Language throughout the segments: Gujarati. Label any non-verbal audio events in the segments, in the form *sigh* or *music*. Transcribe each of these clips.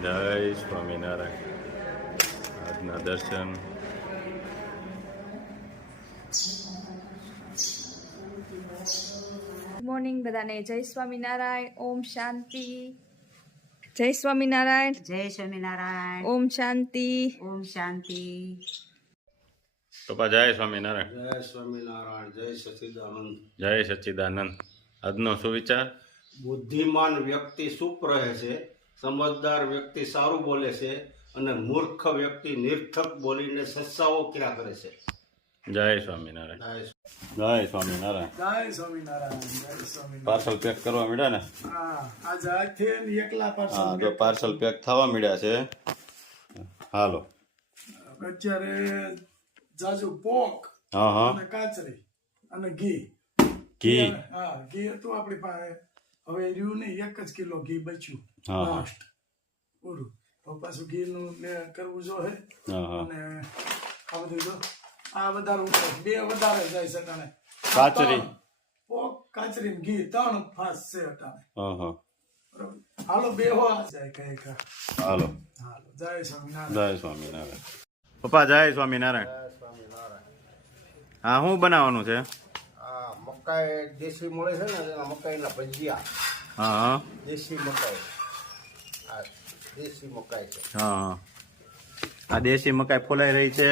જય સ્વામિનારાયણ આજના દર્શન ગુડ મોર્નિંગ બધાને જય સ્વામિનારાયણ ઓમ શાંતિ જય સ્વામિનારાયણ જય સ્વામિનારાયણ ઓમ શાંતિ ઓમ શાંતિ પપ્પા જય સ્વામિનારાયણ જય સ્વામિનારાયણ જય સચિદાનંદ જય સચ્ચિદાનંદ આજનો સુવિચાર બુદ્ધિમાન વ્યક્તિ સુપ રહે છે સમજદાર વ્યક્તિ સારું બોલે છે અને મૂર્ખ વ્યક્તિ નિર્થક બોલીને સત્સાઓ ક્રિયા કરે છે? જય સ્વામિનારાયણ. જય સ્વામિનારાયણ. જય સ્વામિનારાયણ. પાર્સલ પેક કરવા મળ્યા ને? હા આજ આજથી એકલા હા પાર્સલ જો પાર્સલ પેક થવા મળ્યા છે. હાલો. અત્યારે જાજુ પોક હા હા. અને કાચરી અને ઘી. ઘી. હા ઘી હતું આપણી પાસે. હવે રહ્યું નહીં એક જ કિલો ઘી બચ્યું. લાસ્ટ પૂરું તો પાછું ઘીનું ને કરવું જો હે. અને આ બધું જો. આ વધારે ઉપર બે વધારે જાય છે અટાણે. કાચરી. પોક કાચરી ઘી ત્રણ ફાસ છે અટાણે. હા હા. બરોબર. હાલો બે હો જાય કઈ કા. હાલો. હાલો જય સ્વામિનારાયણ. જય સ્વામિનારાયણ. પપ્પા જય સ્વામિનારાયણ. હા શું બનાવવાનું છે? આ મકાઈ દેશી મળે છે ને એના મકાઈના ભજીયા. હા હા. દેશી મકાઈ. દેશી મકાઈ છે. હા. હા આ દેશી મકાઈ ફોલાઈ રહી છે.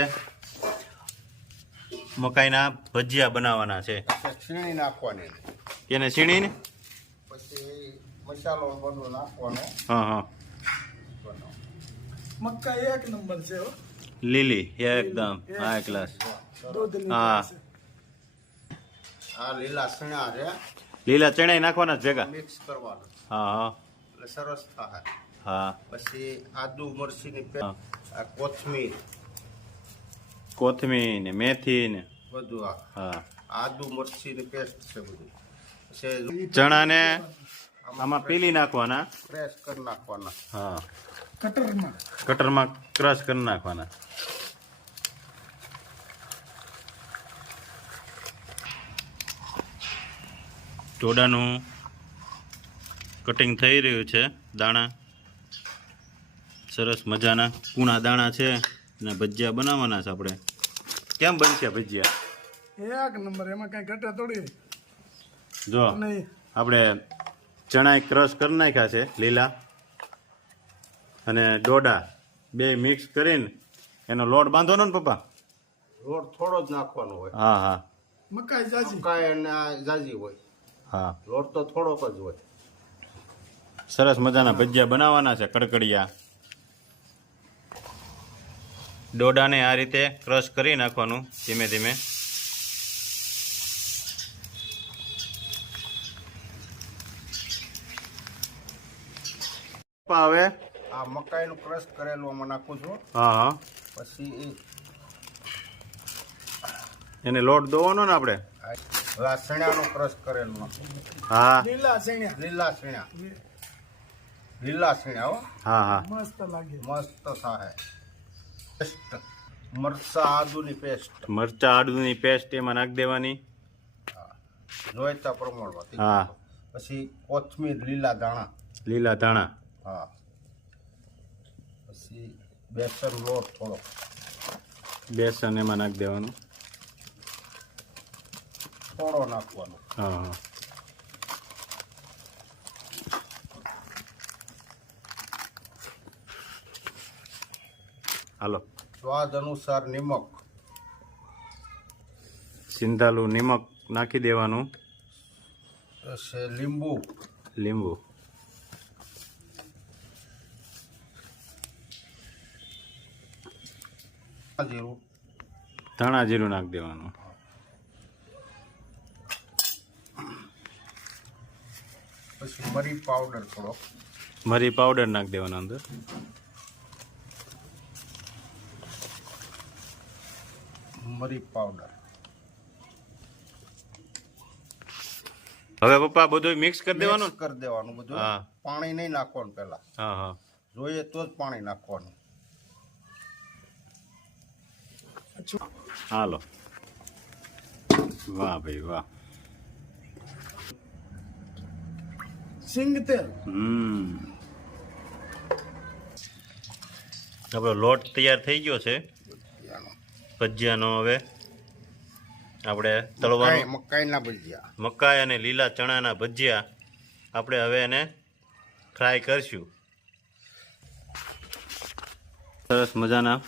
મકાઈના ભજીયા બનાવવાના છે. છીણી નાખવાની. એને છીણીને? પછી મસાલો બધો નાખવાનો. હા હા. મકાઈ એક નંબર છે લીલી એકદમ. હાઈ ક્લાસ હા. આ લીલા ચણા છે. લીલા ચણા નાખવાના ભેગા? મિક્સ કરવાના. હા હા. એટલે સરસ થાય. હા. પછી આદુ મરચીની. આ કોથમીર. કોથમીર ને મેથી ને. બધું આ. હા. આદુ મરચીની પેસ્ટ છે બધું. પછી ચણાને આમાં પીલી નાખવાના? ક્રેશ કરી નાખવાના. હા. કટરમાં. કટરમાં ક્રશ કરી નાખવાના. ટોડાનું કટિંગ થઈ રહ્યું છે દાણા. સરસ મજાના કૂણા દાણા છે અને ભજીયા બનાવવાના છે આપણે. કેમ બનશે ભજીયા? એક નંબર એમાં કઈ ઘટે થોડી જો આપણે ચણા ક્રશ કરી નાખ્યા છે લીલા. અને ડોડા બે મિક્સ કરીને એનો લોટ બાંધવાનો ને પપ્પા? લોટ થોડો જ નાખવાનો હોય. હા હા. મકાઈ જાજી. મકાઈ અને જાજી હોય. હા. લોટ તો થોડોક જ હોય. સરસ મજાના ભજીયા બનાવવાના છે કડકડિયા. ડોડાને આ રીતે ક્રશ કરી નાખવાનું ધીમે ધીમે. હવે આ મકાઈનું ક્રશ કરેલું આમાં નાખું છું. હા હા. પછી એને લોટ દોવાનો ને આપણે? હવે આ શેણાનું ક્રશ કરેલું હા. લીલા સેણ્યા લીલા શેણા. લીલા શેણા હો. હા હા. મસ્ત લાગે. મસ્ત થાય. પેસ્ટ. મરચા આદુની પેસ્ટ. મરચા આદુની પેસ્ટ એમાં નાખી દેવાની. જોઈતા પ્રમાણમાં હા. પછી કોથમીર લીલા ધાણા. લીલા ધાણા. હા. પછી બેસન લોટ થોડો. બેસન એમાં નાખી દેવાનું. થોડો નાખવાનો. હા હા. હાલો. સ્વાદ અનુસાર નિમક. સિંધાલું નિમક નાખી દેવાનું. લીંબુ. લીંબુ. જીરું ધાણા જીરું નાખી દેવાનું. પછી મરી પાવડર થોડો મરી પાવડર નાખી દેવાનો અંદર. મરી પાવડર હવે પપ્પા બધું મિક્સ કરી દેવાનું? કરી દેવાનું બધું. હા. પાણી નહીં નાખવાનું પહેલા. હા હા. જોઈએ તો જ પાણી નાખવાનું. હાલો. વાહ ભાઈ વાહ. સિંગ તેલ. હમ. આપણો લોટ તૈયાર થઈ ગયો છે. ભજીયાનો હવે આપણે તળવાનું. મકાઈના ભજીયા. મકાઈ અને લીલા ચણાના ભજીયા આપણે હવે એને ફ્રાય કરશું. સરસ મજાના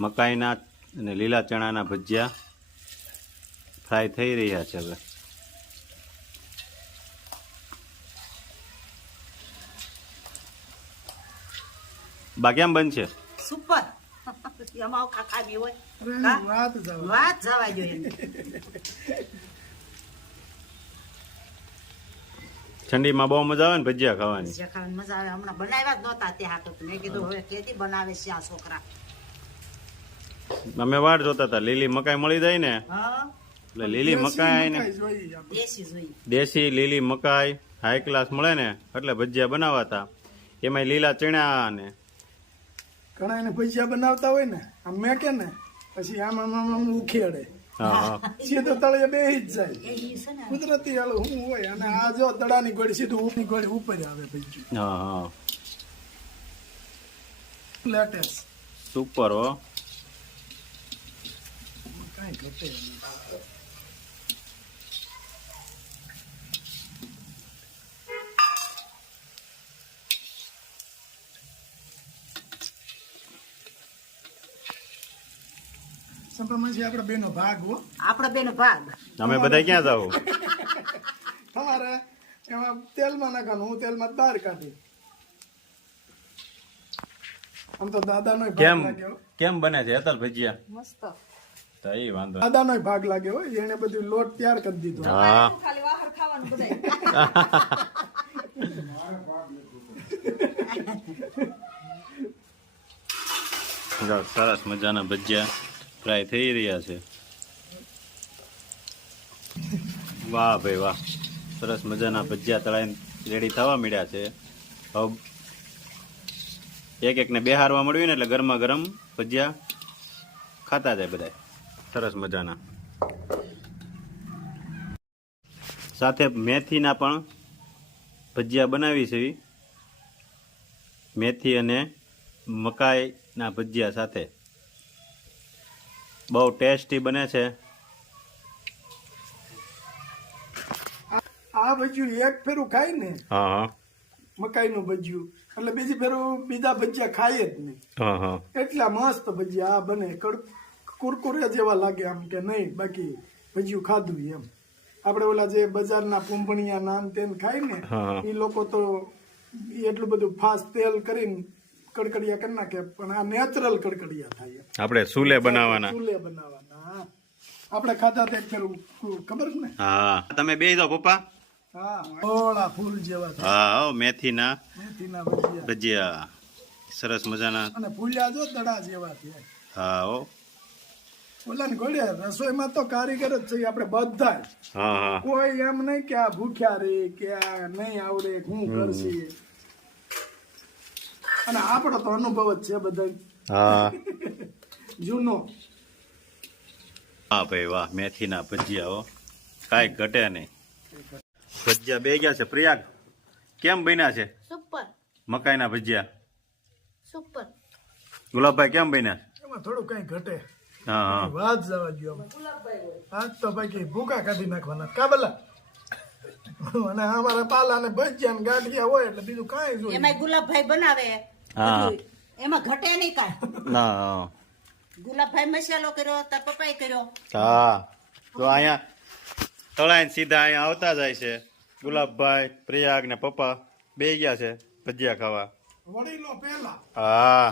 મકાઈના અને લીલા ચણાના ભજીયા ફ્રાય થઈ રહ્યા છે હવે. બા કેમ બનશે? સુપર. એમાં કાકા બી હોય. વાત જવા વાત જવા જોઈએ ઠંડીમાં બહુ મજા આવે ને ભજીયા ખાવાની? મજા આવે. હમણાં બનાવ્યા જ નહોતા ત્યાં તો. મેં કીધું હવે કેથી બનાવે છે આ છોકરા? અમે વાટ જોતા હતા. લીલી મકાઈ મળી જાય ને? એટલે લીલી મકાઈ ને દેશી લીલી મકાઈ હાઈ ક્લાસ મળે ને એટલે ભજીયા બનાવાતા. એમાં લીલા ચણા ને ઘણા એને ભજીયા બનાવતા હોય ને આમ મેં કે ને પછી આમ આમ આમ આમ ઉખેડે. હા હા. સીધો તળિયે બેહી જ જાય. કુદરતી હાલ હું હોય અને આ જો દડાની ગોળી સીધું ઉપની ગોળી ઉપર આવે ભજીયું. હા હા. લેટેસ્ટ સુપર હો. કાંઈ ઘટે છે આપણા બેનો ભાગ હો. આપણો બેનો ભાગ. અમે બધા ક્યાં જાવ *laughs* તમારે એમાં તેલમાં નાખવાનું હું તેલમાં બહાર કાઢી. આમ તો દાદાનો ભાગ કેમ લાગે કેમ બને છે અતલ ભજીયા? મસ્ત. તો વાંધો દાદાનો ભાગ લાગે હોય એને બધું લોટ તૈયાર કરી દીધો. હા. ખાલી વાહર ખાવાનું બધાય. *laughs* સરસ મજાના ભજીયા. ફ્રાય થઈ રહ્યા છે. વાહ ભાઈ વાહ. સરસ મજાના ભજીયા તળાઈને રેડી થવા મળ્યા છે. હવે. એક એકને બેહારવા મળ્યું ને એટલે ગરમા ગરમ ભજીયા ખાતા જાય બધા સરસ મજાના. સાથે મેથીના પણ ભજીયા બનાવી છે. મેથી અને મકાઈના ભજીયા સાથે. બહુ ટેસ્ટી બને છે. આ ભજીયું એક ફેરું ખાય ને હા મકાઈનું ભજીયું. એટલે બીજી ફેરું બીજા ભજીયા ખાય જ નહીં. એટલા મસ્ત ભજીયા આ બને કુરકુરે જેવા લાગે આમ કે નહીં બાકી ભજીયું ખાધું એમ. આપણે ઓલા જે બજારના પૂંભણિયા નાન તેન ખાય ને એ લોકો તો એટલું બધું ફાસ્ટ તેલ કરીને કડકડિયા કરી નાખે પણ આ નેચરલ કડકડિયા થાય. આપણે સુલે બનાવવાના. સુલે બનાવવાના. આપણે ખાધા તે ખબર છે ને? હા. તમે બે દો પપ્પા. હા ઓળા ફૂલ જેવા હા મેથીના. મેથીના ભજીયા. ભજીયા. સરસ મજાના. અને ફૂલ્યા જો દડા જેવા છે હા ઓ ઓલા ને ઘોડે રસોઈમાં તો કારીગર જ છે આપણે બધા જ. હા હા. કોઈ એમ નહીં કે આ ભૂખ્યા રે કે આ નહીં આવડે હું કરશે. અને આપણો તો અનુભવ જ છે બધા હા. જૂનો. હા ભાઈ વાહ મેથીના ભજીયા હો. કાંઈ ઘટે નહીં. ભજીયા બે ગયા છે. પ્રયાગ કેમ બન્યા છે? સુપર. મકાઈના ભજીયા. સુપર. ગુલાબભાઈ કેમ બન્યા? એમાં થોડું કઈ ઘટે. હા વાત જવા દો આજ તો બાકી ભૂકા કાઢી નાખવાના. કાબલા અને અમારા પાલા ને ભજીયા ને ગાંઠિયા હોય એટલે બીજું કાંઈ જોઈએ એમાં ગુલાબભાઈ બનાવે. હા. એમાં ઘટે નહીં કાંઈ. ના ગુલાબભાઈ મસાલો કર્યો તાર પપ્પાએ કર્યો. હા. તો અહીંયા તળાઈને સીધા અહીંયા આવતા જાય છે. ગુલાબભાઈ પ્રયાગ ને પપ્પા બે ગયા છે ભજીયા ખાવા. વડીલો પેલા હા.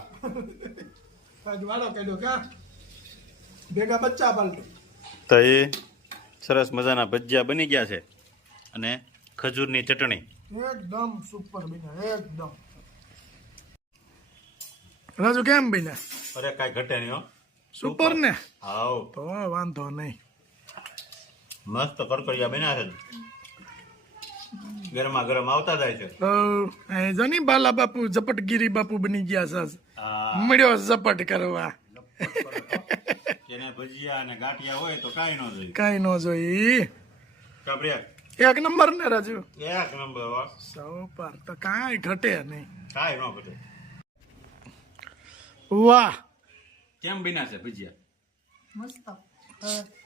આજ વાળો કાઢ્યો કા? ભેગા બચ્ચા પાલટો. તો એ સરસ મજાના ભજીયા બની ગયા છે. અને ખજૂરની ચટણી. એકદમ સુપર બન્યા એકદમ. રાજુ કેમ બન્યા? અરે કાંઈ ઘટે નહીં હો. સુપર ને? હાવ તો વાંધો નહીં. મસ્ત કરકરિયા બન્યા છે. ગરમા ગરમ આવતા જાય છે. જની બાલા બાપુ ઝપટગીરી બાપુ બની ગયા છે. મળ્યો ઝપટ કરવા. જેને ભજીયા અને ગાંઠિયા હોય તો કાંઈ ન જોઈએ. કાંઈ ન જોઈ કા એક નંબર ને રાજુ? એક નંબર હો. પર તો કાંઈ ઘટે નહીં. કાંઈ ન ઘટે. વાહ. કેમ બન્યા છે ભજીયા? મસ્ત.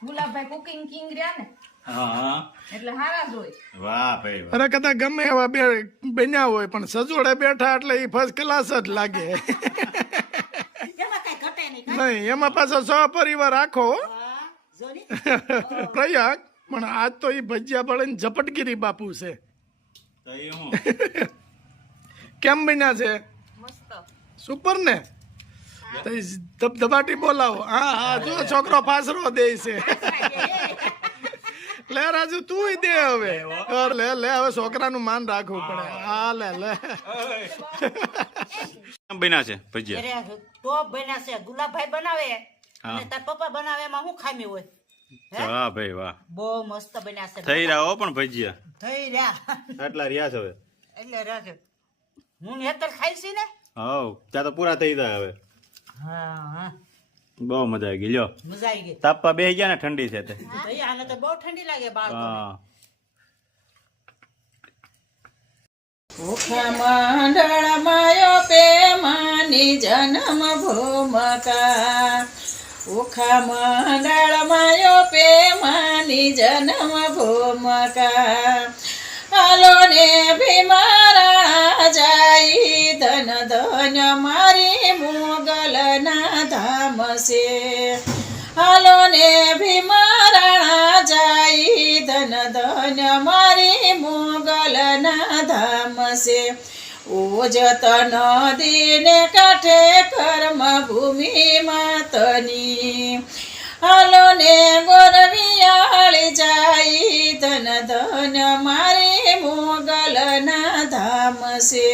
ગુલાબભાઈ કુકિંગ કિંગ રહ્યા ને એટલે હારા જ હોય. વાહ ભાઈ અરે કદાચ ગમે એવા બે બન્યા હોય પણ સજોડે બેઠા એટલે એ ફર્સ્ટ ક્લાસ જ લાગે. એમાં કઈ ઘટે નહીં એમાં પાછો સહપરિવાર આખો. હો. હા, જો ની. *laughs* પ્રયાગ પણ આજ તો એ ભજીયા પડે ને ઝપટગીરી બાપુ છે. *laughs* કેમ બન્યા છે? સુપર ને? ધબધબાટી બોલાવો. હા હા જો છોકરો ફાસરો દે છે. લે રાજુ તું દે હવે. લે લે હવે છોકરાનું માન રાખવું પડે. હા લે લે. બન્યા છે ભજીયા? અરે ટોપ બન્યા છે. ગુલાબભાઈ બનાવે. અને તાર પપ્પા બનાવે એમાં શું ખામી હોય? વાહ ભાઈ વાહ. બહુ મસ્ત બન્યા છે. થઈ રહ્યા હો પણ ભજીયા? થઈ રહ્યા. આટલા રહ્યા છે હવે? એટલે રાખે હું નેતર ખાઈશ ને? હવ ત્યાં તો પૂરા થઈ જાય હવે. બહુ મજા આવી ગઈ. લ્યો. મજા આવી ગઈ. તાપવા બે ગયા ને ઠંડી છે તે. ભાઈ આને તો બહુ ઠંડી લાગે બાળકો હા. મંડળ માયો પેમાની જન્મ ભૂમકા ઓખા મંડળમાયો પેમાની જન્મ ભૂમકા હાલો ને ભીમારા જાય, ધન ધન મારી મોગલના ધામ છે. હાલો ને ભીમારા જાય, ધન ધન મારી મોગલના ધામ છે. ઓજત નદીને કાંઠે કર્મ ભૂમિ માતની હાલો ને ગોરવિયાળી જાય ધન ધન મારી મોગલના ધામ છે.